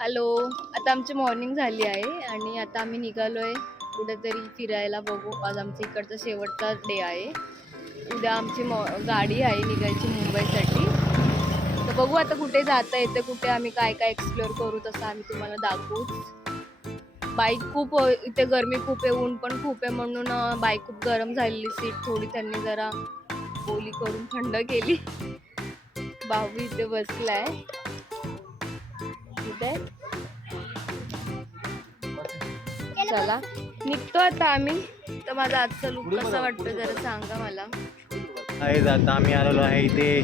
Hello, आता आमची morning झाली आहे आणि आता आम्ही निघालोय कुठेतरी फिरायला. बघू, आज आमच्या इकडचा शेवटचा डे आहे. उद्या आमची गाडी आहे निघायची मुंबईसाठी. तर बघू आता कुठे जाता येते, कुठे आम्ही काय काय एक्सप्लोअर करू तसं आम्ही तुम्हाला दाखवूच. बाईक खूप इथे गरमी खूप आहे, ऊन पण खूप आहे, म्हणून बाईक खूप गरम झालेली. सीट थोडी त्यांनी जरा ओली करून थंड केली. भाऊ इथे बसलाय. चला निघतो आता आम्ही. तर माझा आजचा लुक कसा वाटतो जरा सांगा मला. आता आम्ही आलेलो आहे इथे.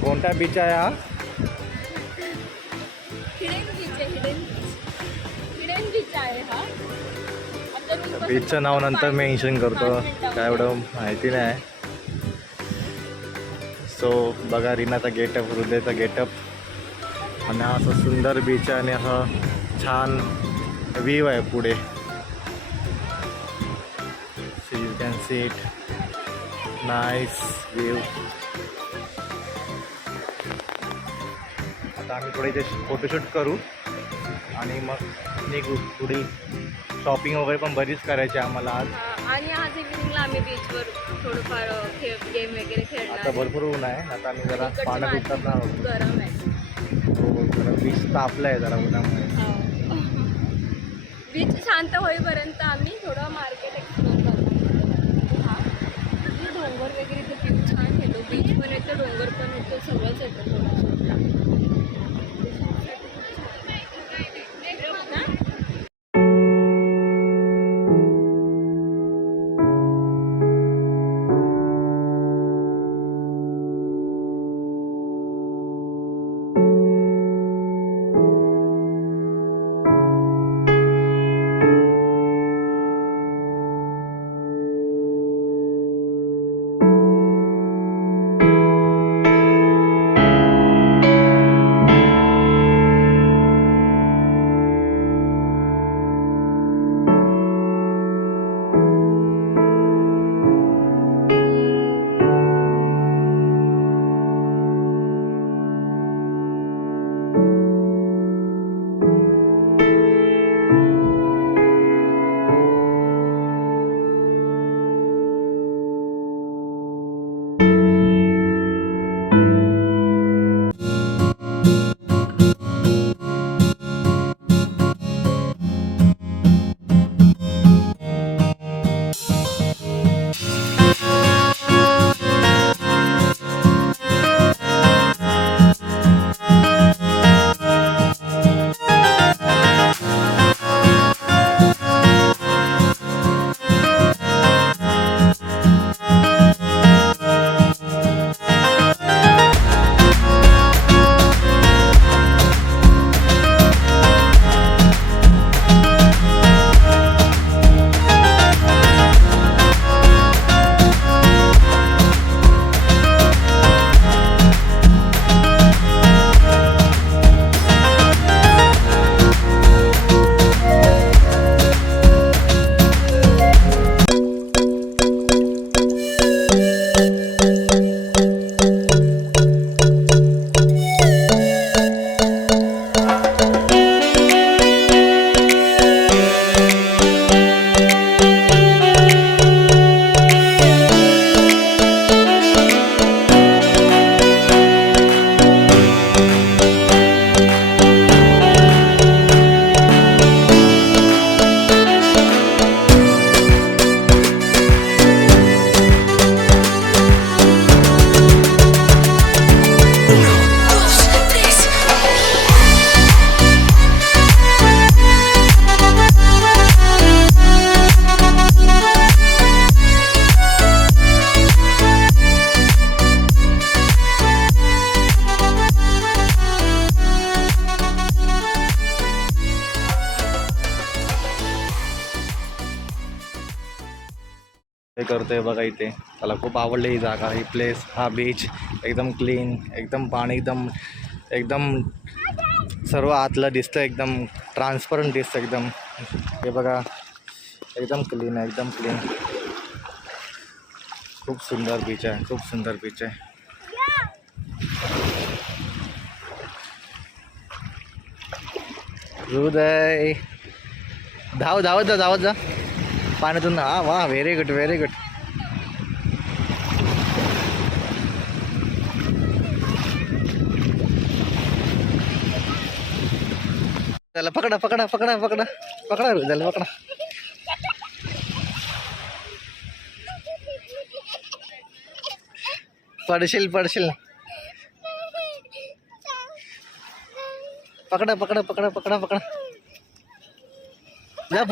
कोणता बीच आहे हा? हिडन बीच आहे हा. बीचचं नाव नंतर मेन्शन करतो, काय एवढं माहिती नाही. सो बघा रीनाचा गेटअप, हृदयचा गेटअप, आणि हा असं सुंदर बीच आहे आणि असं छान व्ह्यू आहे पुढे. See you can see it, nice view. आता आम्ही थोडे इथे फोटोशूट करू आणि मग निघू. पुढे शॉपिंग वगैरे पण बरीच करायची आम्हाला आज. आणि आज इव्हिनिंगला आम्ही बीचवर थोडंफार गेम वगैरे खेळणार. आता भरपूर ऊन आहे, आता आम्ही जरा पाण्यात उतरणार आहोत. गरम आहे. हो, जरा बीच तापलं आहे जरा उन्हामुळे. बीच शांत होईपर्यंत आम्ही थोडं मार्केट एक्सप्लोर करतो. हा डोंगर वगैरे तर खूप छान येतो. बीच पण येतो, डोंगर पण येतो, सगळंच येतं थोडं. हे करतोय बघा इथे. त्याला खूप आवडली ही जागा, ही प्लेस, हा बीच. एकदम क्लीन, एकदम पाणी एकदम एकदम सर्व आतलं दिसतं, एकदम ट्रान्सपरंट दिसतं एकदम. हे बघा एकदम क्लीन आहे, एकदम क्लीन. खूप सुंदर बीच आहे, खूप सुंदर बीच आहे. हृदय धावत जा पाण्यातून. हा वा, व्हेरी गुड व्हेरी गुड. त्याला पकडा हृदयाला पकडा. पडशील पकडा. जा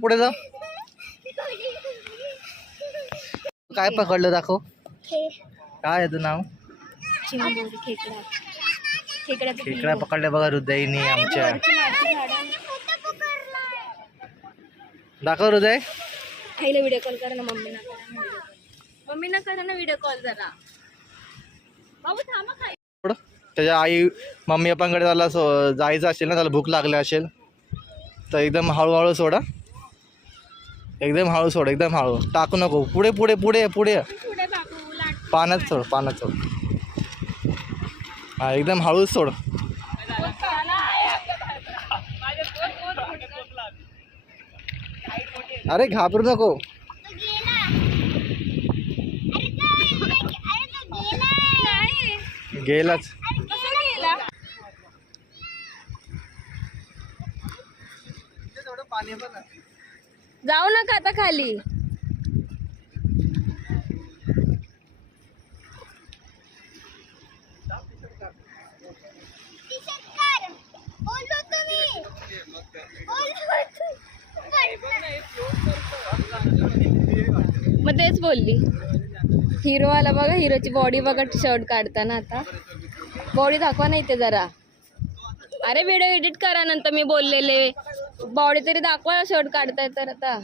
पुढे जा. काय पकडलं दाखव. काय आहे तुझं नाव. खेकडा पकडल्या बघा हृदयनी आमच्या. दाखव हृदय. आईला व्हिडिओ कॉल करा ना. मम्मीना करा ना व्हिडिओ कॉल जरा. बाबू थांबा खाई. त्याच्या आई मम्मी पप्पांकडे त्याला जायचं असेल ना, त्याला भूक लागली असेल तर एकदम हळूहळू सोडा. एकदम हळू टाकू नको. पुढे पाण्यात सोड. हा एकदम हळूच सोड. अरे घाबरू नको. गेलाच. जाऊ नका आता खाली. मग तेच बोलली. हिरो आला बघा. हिरोची बॉडी बघा शर्ट काढताना. आता बॉडी दाखवा नाही ते जरा. अरे व्हिडिओ एडिट करा नंतर मी बोललेले. बॉडी तरी दाखवा शर्ट काढताय तर. आता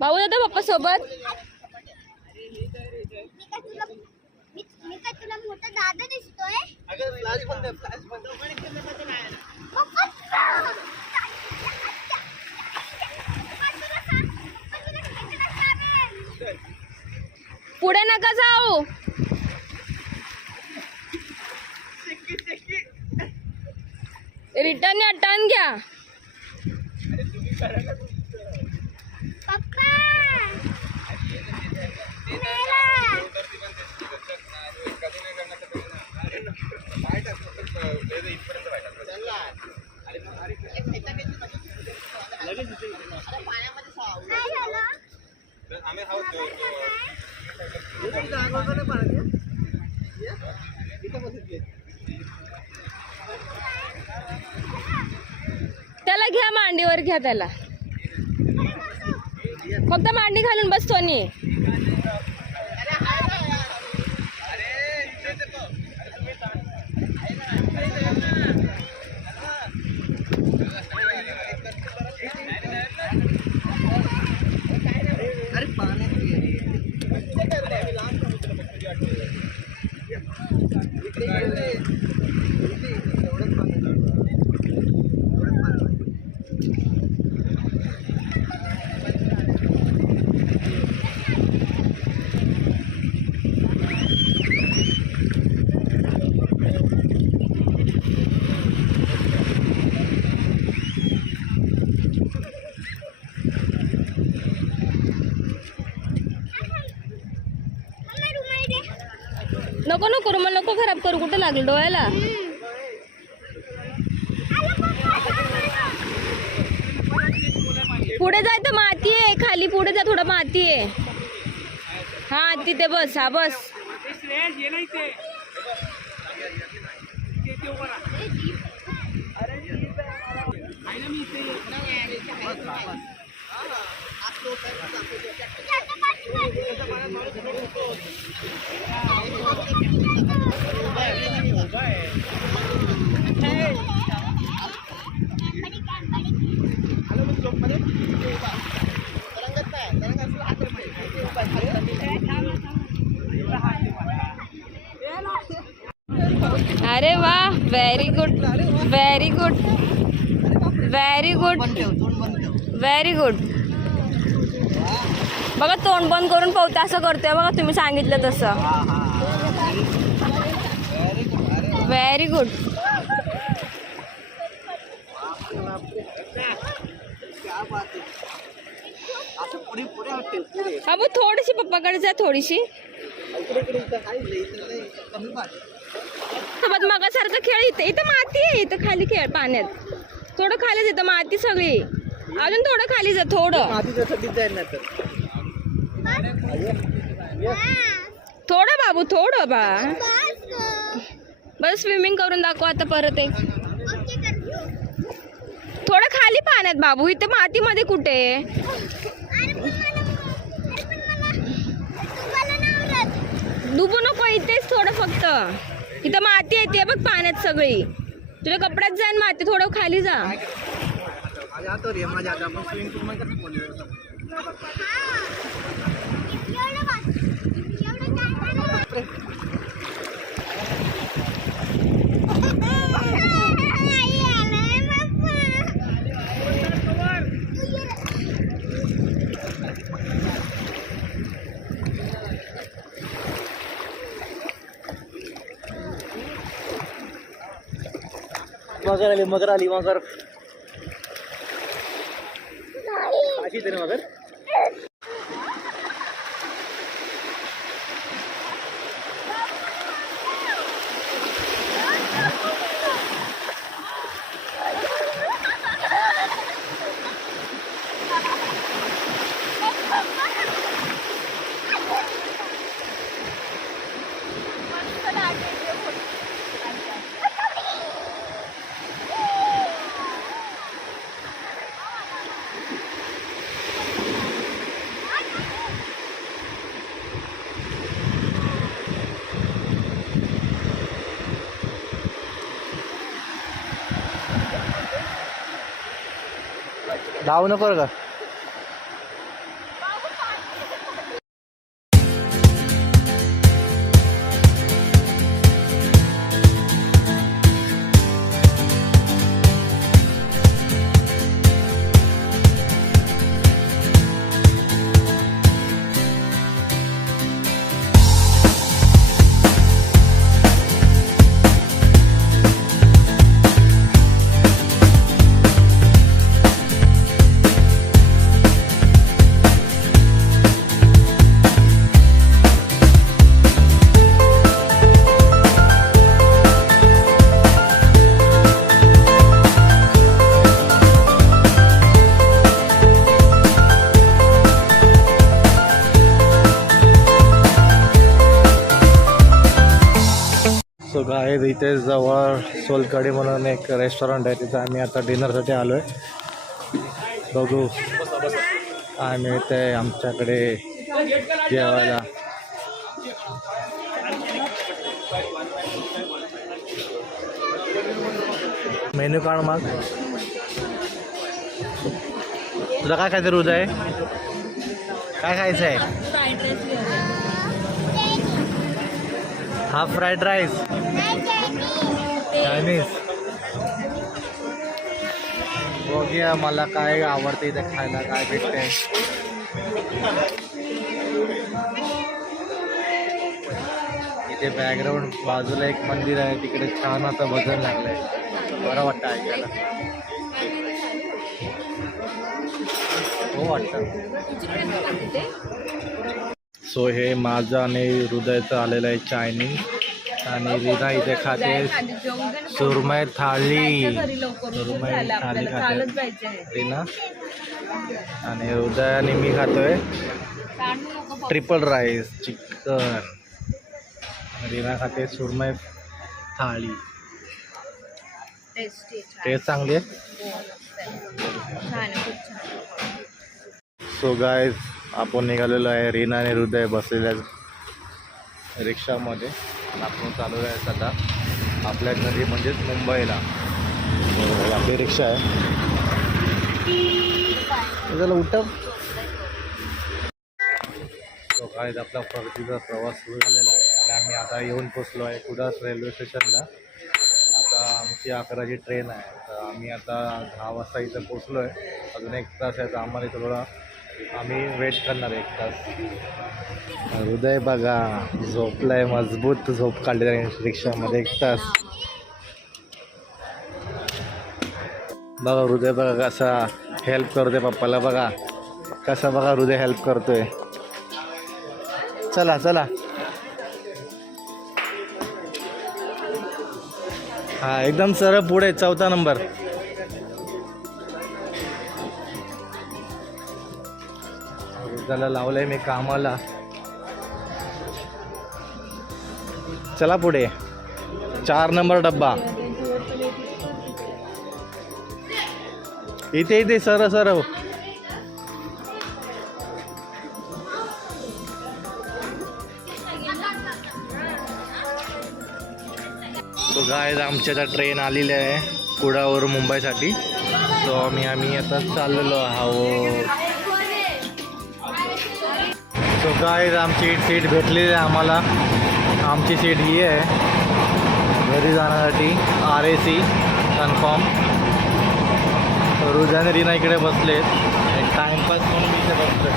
भाऊ दादा पप्पा सोबत. मी काय तुला मोठा दादा दिसतोय. पुढे नका जाऊ. रिटर्न टर्न घ्या. पप्पा त्याला घ्या मांडीवर घ्या. त्याला फक्त मांडी घालून बस सोनी. नको रुमाल नको खराब करू. कुठे लागलं डोळ्याला. पुढे जाय तर माती आहे खाली. पुढे जा थोडं माती आहे. हा तिथे बस. हा बस. अरे वाह. Very good. Very good. बघा तोंड बंद करून पावते असं करतोय बघा, तुम्ही सांगितलं तसं. Very good. अबो थोडीशी पप्पाकडे जा, थोडीशी. मग सारखं खेळ. इथं इथं माती आहे, इथं खाली खेळ पाण्यात. थोडं खालीच, इथं माती सगळी. अजून थोडं खाली जा, थोडं थोडं बाबू, थोडं बा. बस स्विमिंग करून दाखव आता परत एक. थोडं खाली पाण्यात बाबू, इथं मातीमध्ये कुठे. डुबू नको, इथेच थोडं फक्त. इथं माती येते बघ पाण्यात सगळी. तुझ्या कपड्यात जाईन माती, थोडं खाली जा. मगर आली मगर. अशी तरी मगर. धावू नको का. सो गाईज इथे जवळ सोलकडी म्हणून एक रेस्टॉरंट आहे, तिथं आम्ही आता डिनरसाठी आलो आहे. बघू काय मिळतं आहे आमच्याकडे जेवायला. मेन्यू कार्ड मग तुला काय खायचं हृदय, काय खायचं आहे. Half fried rice, Chinese. बघूया मला काय आवडते इथे खायला, काय भेटते. इथे बॅकग्राऊंड बाजूला एक मंदिर आहे, तिकडे छान असं भजन लागलंय, बरं वाटतं ऐकायला. हो वाटतं. सो हे माझं आणि हृदयचं आलेलं आहे चायनीज. आणि रीना इथे खाते सुरमई थाळी. सुरमई थाळी खाते रीना. आणि हृदय आणि मी खातोय ट्रिपल राईस चिकन. रीना खाते सुरमई थाळी. टेस्ट चांगली आहे. सो गाईज आपण निघालेलो आहे. रीना आणि हृदय बसलेल्या रिक्षामध्ये. आपण चालू आहे आता आपल्या घरी म्हणजेच मुंबईला. आपली रिक्षा आहे. त्याला उठव. सो गाईज आपला परतीचा प्रवास सुरू झालेला आहे आणि आम्ही आता येऊन पोचलो आहे कुडाळ रेल्वे स्टेशनला. आता आमची 11ची ट्रेन आहे, तर आम्ही आता 10 वाजता इथं पोचलो आहे. अजून 1 तास आहे, तर आम्हाला इथं थोडा आम्ही वेट करणार 1 तास. हृदय बघा झोपलाय, मजबूत झोप काढली त्याने रिक्षामध्ये 1 तास. बघा हृदय बघा कसा हेल्प करतोय पप्पाला, बघा कसा बघा हृदय हेल्प करतोय. चला चला. हा एकदम सरळ पुढे 4था नंबर. हृदयाला लावलंय मी कामाला. चला पुढे 4 नंबर डब्बा. इथे इथे सरळ सरळ. तो गाईज आमच्या आता ट्रेन आलेली आहे कुडावरून मुंबईसाठी. सो आम्ही आता चाललेलो आहोत. सो गाईज आमची सीट भेटलेली आहे आम्हाला. आमची सीट ही आहे घरी जाण्यासाठी. RAC confirm. रुजाने रीना इकडे बसलेत. टाइमपास म्हणून मी इथे बसलो.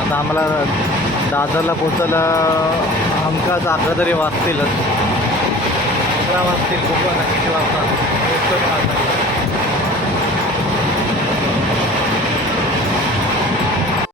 आता आम्हाला दादरला पोचायला हमखास 11 तरी वाजतीलच. 11 वाजतील. खूप किती वाजता पोचतो.